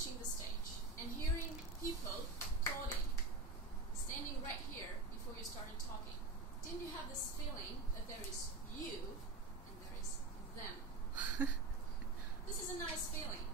approaching the stage and hearing people applauding, standing right here before you started talking, didn't you have this feeling that there is you and there is them? This is a nice feeling.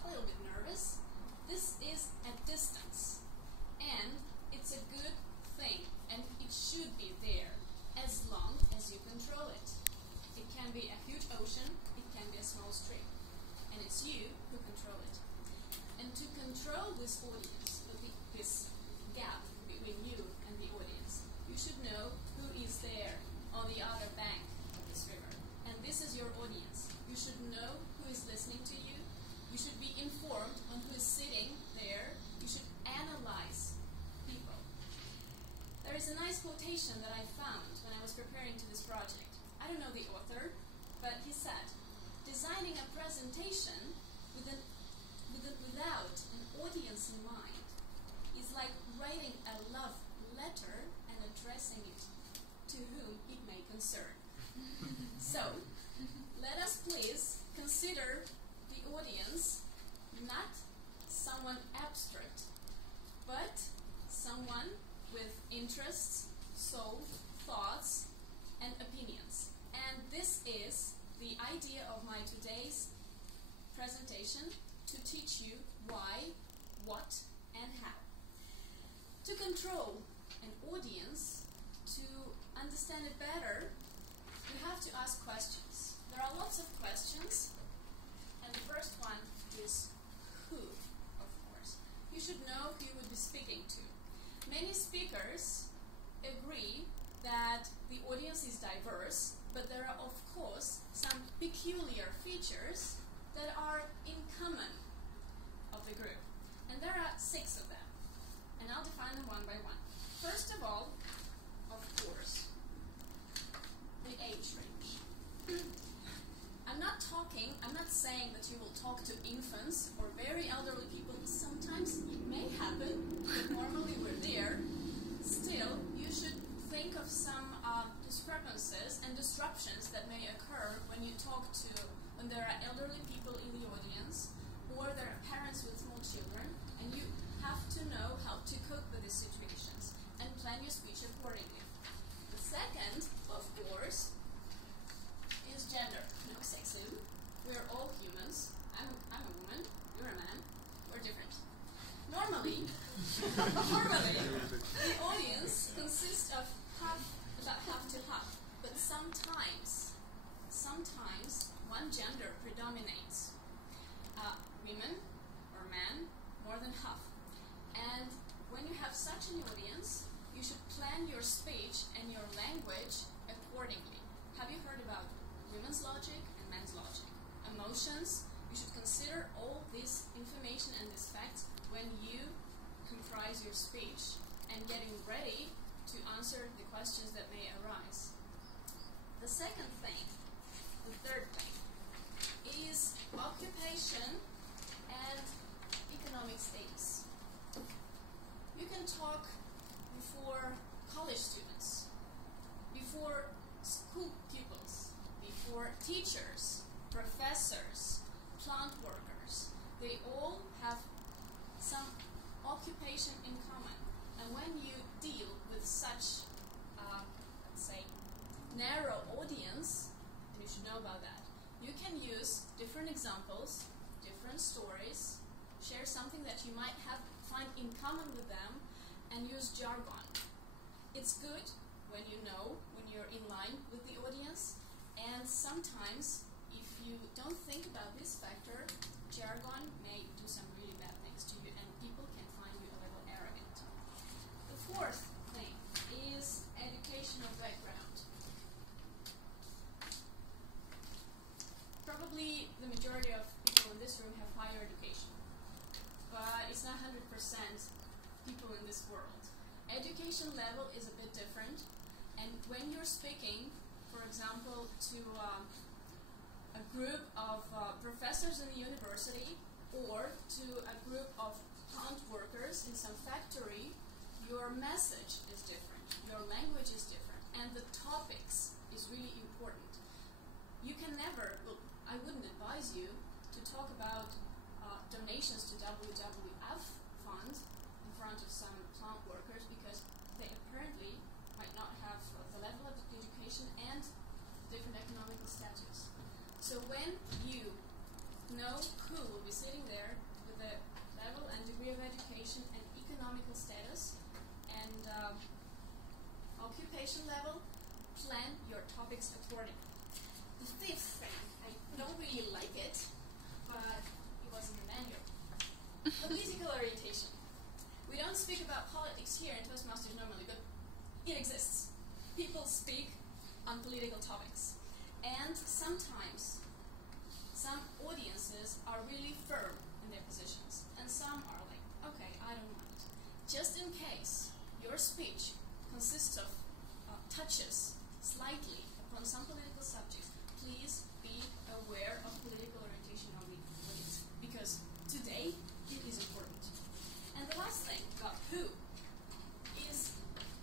A little bit nervous. This is at distance. And it's a good thing. And it should be there as long as you control it. It can be a huge ocean. It can be a small stream. And it's you who control it. And to control this audience, this gap between you and the audience, you should know who is there on the other bank of this river. And this is your audience. You should know who is listening to you. You should be informed on who is sitting there. You should analyze people. There is a nice quotation that I found when I was preparing to this project. I don't know the author, but he said, designing a presentation without an audience in mind is like writing a love letter and addressing it to whom it may concern. So, let us please consider the audience not someone abstract, but someone with interests, soul, thoughts, and opinions. And this is the idea of my today's presentation, to teach you why, what, and how. To control an audience, to understand it better, you have to ask questions. There are lots of questions, and the first one is who, of course. You should know who you would be speaking to. Many speakers agree that the audience is diverse, but there are, of course, some peculiar features that are in common of the group. And there are 6 of them. And I'll define them one by one. First of all, of course, the age range. I'm not saying that you will talk to infants or very elderly people. Sometimes it may happen, but normally we're there. Still, you should think of some discrepancies and disruptions that may occur when there are elderly people in the audience, or there are parents with small children, and you have to know how to cope with these situations and plan your speech accordingly. The second, of course, is gender. No sexism. We're all humans. I'm a woman. You're a man. We're different. Normally, the audience consists of about half to half, but sometimes one gender predominates. Women or men, more than half. And when you have such an audience, you should plan your speech and your language accordingly. Have you heard about women's logic and men's logic? Emotions, you should consider all this information and these facts when you comprise your speech and getting ready to answer the questions that may arise. The second thing, the third thing, is occupation and economic status. You can talk before college students, before school pupils, before teachers, professors, plant workers. They all have some occupation in common. And when you deal with such, let's say, narrow audience, and you should know about that, you can use different examples, different stories, share something that you might find in common with them, and use jargon. It's good when you're in line with the audience, and sometimes if you don't think about this factor, jargon may do some really bad things to you, and people can find you a little arrogant. The fourth thing is educational background. Probably the majority of people in this room have higher education, but it's not 100% people in this world. Education level is a bit different, and when you're speaking, for example, to a group of professors in the university or to a group of plant workers in some factory, your message is different, your language is different, and the topics is really important. You can never, I wouldn't advise you to talk about donations to WWF fund in front of some plant workers because they apparently might not have the level of education and different economical status. So when you know who will be sitting there with the level and degree of education and economical status and occupation level, plan your topics accordingly. The fifth thing, I don't really like it, but it was in the manual. Political orientation. We don't speak about politics here in Toastmasters normally, but it exists. People speak on political topics. And sometimes some audiences are really firm in their positions, and some are like, okay, I don't mind. Just in case your speech consists of touches slightly upon some political subjects, please be aware of political orientation of the audience, because today it is important. And the last thing about who is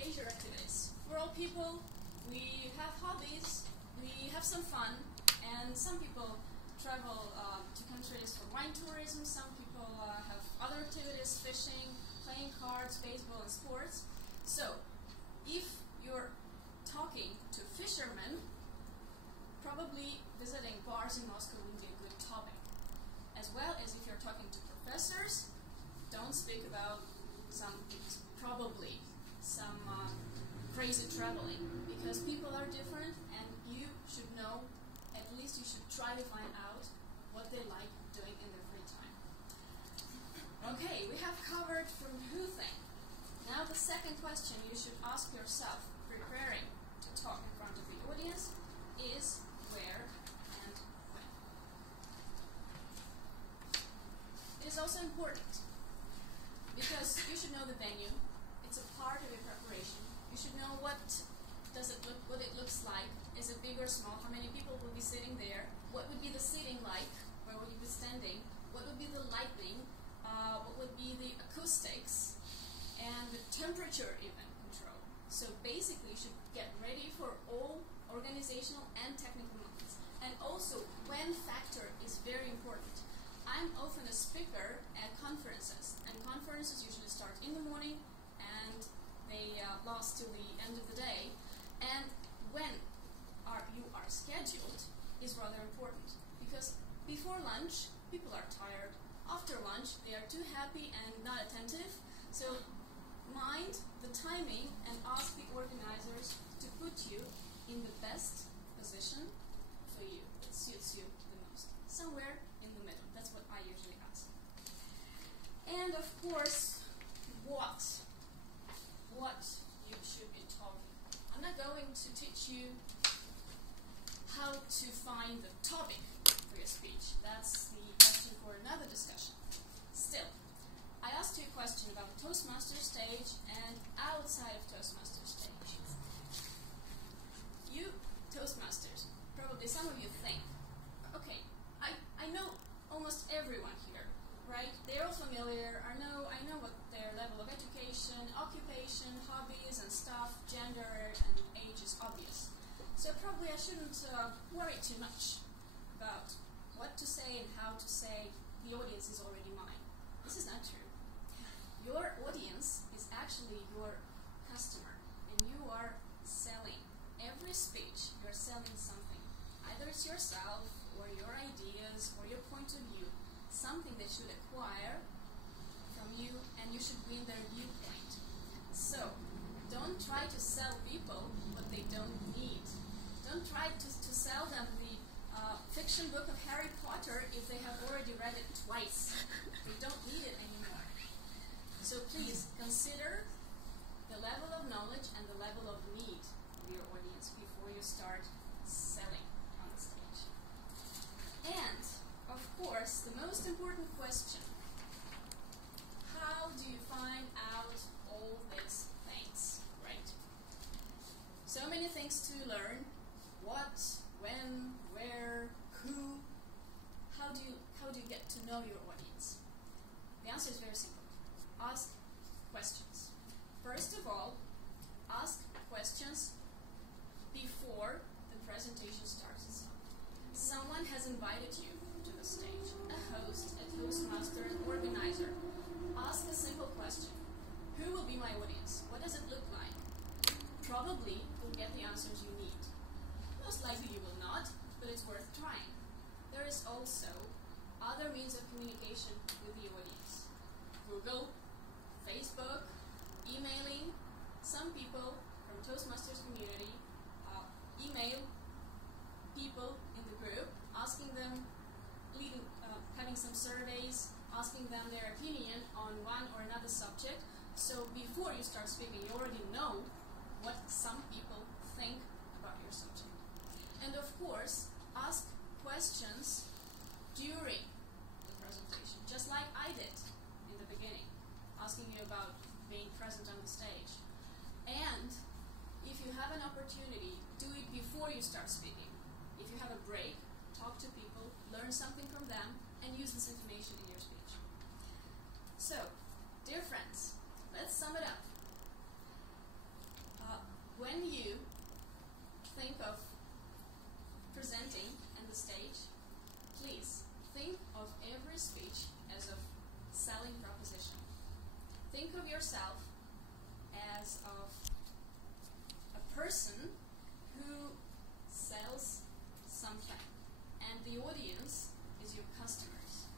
leisure activities. We're all people, we have hobbies, we have some fun, and some people travel to countries for wine tourism, some people have other activities, fishing, playing cards, baseball, and sports. So, if you're talking to fishermen, probably visiting bars in Moscow would be a good topic. As well as if you're talking to professors, don't speak about probably some crazy traveling, because people are different and you should know, at least you should try to find out what they like doing in their free time. Okay, we have covered from who thing. Now the second question you should ask yourself, preparing to talk in front of the audience, is where and when. It is also important because you should know the venue. It's a part of your preparation. You should know what it looks like. Is it big or small? How many people will be sitting there? What would be the seating like? Where would you be standing? What would be the lighting? What would be the acoustics? And the temperature even control. So basically you should get ready for all organizational and technical moments. And also, when factor is very important. I'm often a speaker at conferences, and conferences usually start in the morning and they last till the end of the day. And when you are scheduled is rather important, because before lunch people are tired, after lunch they are too happy and not attentive. So mind the timing and ask the organizers to put you in the best position for you, that suits you the most. Somewhere in the middle. That's what I usually ask. And of course, what you should be talking. I'm not going to teach you how to find the topic for your speech. That's the question for another discussion. Still, I asked you a question about the Toastmaster stage and outside of Toastmaster stage. You Toastmasters, probably some of you think, okay, I know almost everyone here, right? They're all familiar. I know what their level of education, occupation, hobbies and stuff, gender and age is obvious. So probably I shouldn't worry too much about what to say and how to say. The audience is already mine. This is not true. Your audience is actually your customer, and you are selling. Every speech, you're selling something. Either it's yourself, or your ideas, or your point of view. Something they should acquire from you, and you should win their viewpoint. So, don't try to sell people what they don't need. Don't try to sell them the fiction book of Harry Potter if they have already read it twice. They don't need it anymore. So please consider the level of knowledge and the level of need of your audience before you start selling on the stage. And, of course, the most important question: how do you find out all these things, right? So many things to learn. What, when, where, who? How do you get to know your audience? The answer is very simple. Ask questions. First of all, ask questions before the presentation starts itself. Someone has invited you to the stage, a host, a Toastmaster, an organizer. some surveys, asking them their opinion on one or another subject. So before you start speaking, you already know what some people think about your subject. And of course, ask questions during the presentation, just like I did in the beginning, asking you about being present on the stage. And if you have an opportunity, do it before you start speaking. If you have a break, talk to people, learn something from them, and use this information in your speech. So, dear friends, let's sum it up. When you think of presenting on the stage, please think of every speech as a selling proposition. Think of yourself as of a person who sells something, and the audience is your customers.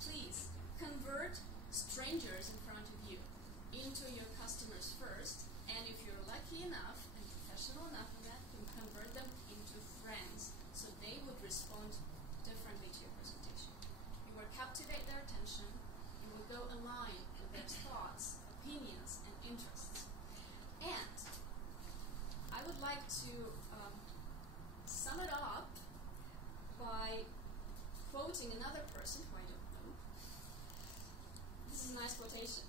Please convert strangers in front of you into your customers first, and if you're lucky enough and professional enough in that, you can convert them into friends, so they would respond differently to your presentation. You will captivate their attention, you will go align with their thoughts, opinions, and interests. And I would like to sum it up by quoting another person who I don't know. This is a nice quotation.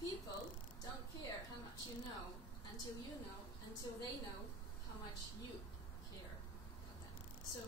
People don't care how much you know until they know how much you care about them. So